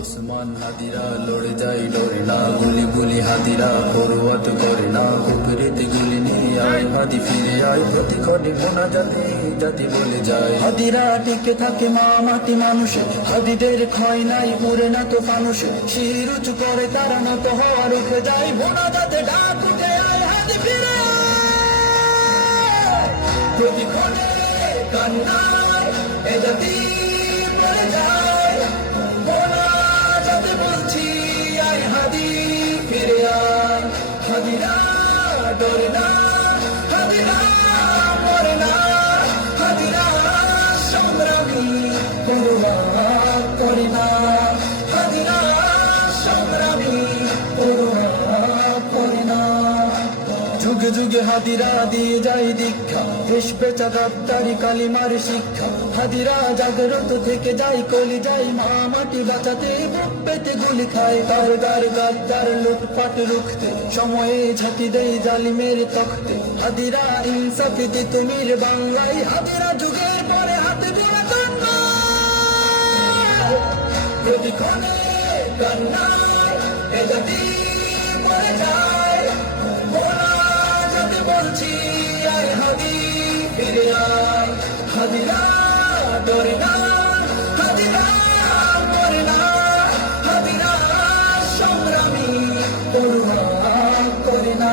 উসমান হাদিরা লড়ে যায় লড়ে না, গুলি গুলি হাদিরা পরোয়াত করে না, বুকেরিতে গুলি নিয়ে আয় হাদি ফিরে আয়, প্রতিক্ষণে মোনা জাতি জাতি বলে যায়। হাদিরা টিকে থাকে মা মাটি মানুষে, হাদিদের ক্ষয় নাই মরে না তো মানুষে, শির উঁচু করে তারা না তো হওয়ার উঠে যায়, মোনা যাতে ডাক উঠে আয় হাদি ফিরে আয়। প্রতিক্ষণে কান্নায় এ জাতি মরে যায়, মোনা যাতে বলছি আয় হাদি ফিরে আয়। হাদিরা ডরে না, হাদিরা মরে না, হাদিরা সংগ্রামী পরোয়া করে না, হাদিরা সংগ্রামী পরোয়া করে না। যুগে যুগে হাদিরা দিয়ে যায় দীক্ষা, দেশ বেচা গাদ্দারি কালিমার শিক্ষা, হাদিরা জাগ্রত থেকে যাই কলি যাই, মা মাটি বাঁচাতে বুক পেতে গুলি খায়, তার গার গাদ্দার লুটপাট রুখতে সময়ে ঝাঁকি দেয় জালিমের তখতে। হাদিরা ইনসাফ দিতে তুমির বাংলায়, হাদিরা যুগের পরে হাতে গোড়া কান্না, প্রতিক্ষণে কান্নায় এ জাতি মরে যায়, মোনা যাতে বলছি আয় হাদি ফিরে আয়। হাদিরা ডরে না, হাদিরা মরে না, হাদিরা সংগ্রামী পরোয়া করে না,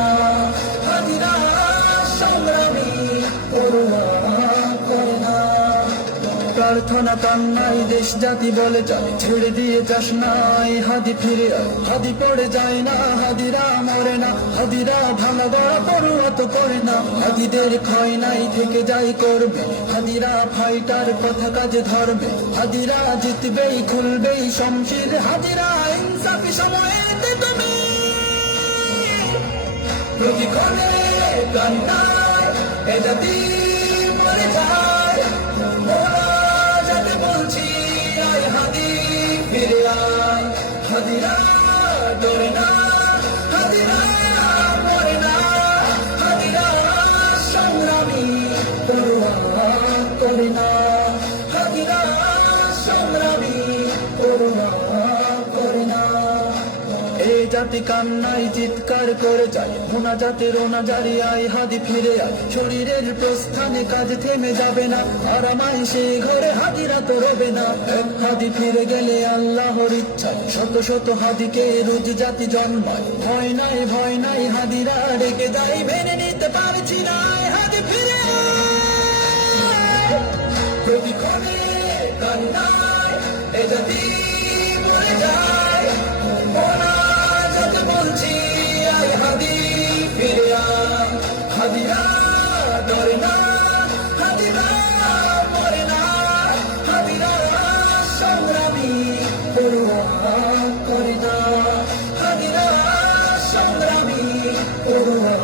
হাদিরা সংগ্রামী পরোয়া করে না। প্রার্থনা কান্নাই দেশ জাতি বলে যায়, ছেড়ে দিয়ে যাস নাই হাদি ফিরে আয়, হাদি পড়ে যায় না, হাদিরা মরে না, হাদিরা ভাঙা গড়া পড়ুয়া তো করে না, হাদিদের ক্ষয় নাই থেকে যাই করবে, হাদিরা ফাইটার কথা কাজে ধরবে, হাদিরা জিতবেই খুলবেই শমশির, হাদিরা ইনসাফি সময়েতে তুমি প্রতিক্ষণে কান্নায় এ জাতি মরে যায়, মোনা যাতে বলছি আয় হাদি ফিরে আয়। হাদিরা ডরে না, হাদিরা মরে না, হাদিরা সংগ্রামী পরোয়া করে না, হাদিরা সংগ্রামী পরোয়া করে না। এই জাতি কান্নাই চিৎকার করে যায়, মোনা জাতি রোনা জারি আয় হাদি ফিরে আয়, শরীরের প্রস্থানে কাজ থেমে যাবে না, আরামাই সে ঘরে হাদিরা তো রবে না, এক হাদি ফিরে গেলে আল্লাহর ইচ্ছা, শত শত হাদিকে রোজ জাতি জন্মায়, ভয় নাই হাদিরা ডেকে যায়, মেনে নিতে পারছি না হাদি ফিরে আয়। প্রতিক্ষণে কান্নায় এ জাতি মরে যায়, মোনা যাতে বলছি আয় হাদি ফিরে আয়। হাদিরা ডরে না, হাদিরা মরে না, হাদিরা সংগ্রামী পরোয়া করে না, হাদিরা সংগ্রামী পরোয়া